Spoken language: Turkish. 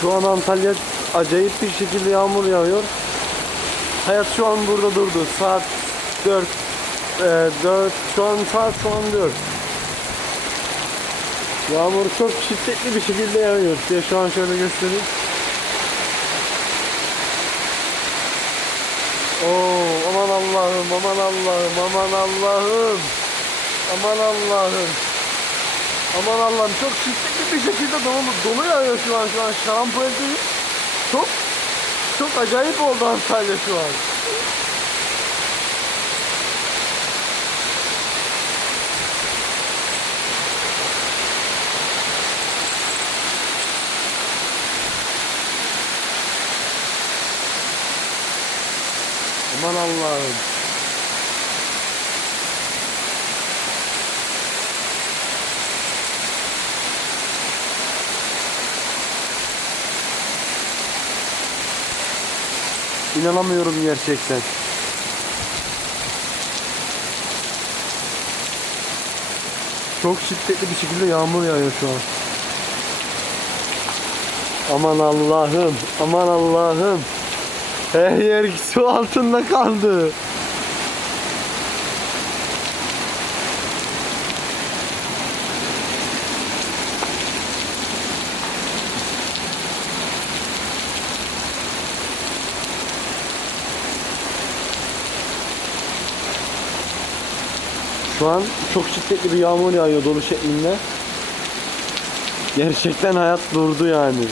Şu an Antalya acayip bir şekilde yağmur yağıyor. Hayat şu an burada durdu. Saat 4 e, 4 şu an saat şu an 4. Yağmur çok şiddetli bir şekilde yağıyor. Size şu an şöyle göstereyim. Oo, aman Allah'ım, aman Allah'ım, aman Allah'ım. Aman Allah'ım. Aman Allah'ım çok şiddetli bir şekilde dolu, dolu yağıyor şu an şu an şarampoldeyiz. Çok çok acayip oldu Antalya şu an. Aman Allah'ım. İnanamıyorum gerçekten. Çok şiddetli bir şekilde yağmur yağıyor şu an. Aman Allah'ım, aman Allah'ım. Her yer su altında kaldı. Şu an çok şiddetli bir yağmur yağıyor dolu şeklinde. Gerçekten hayat durdu yani.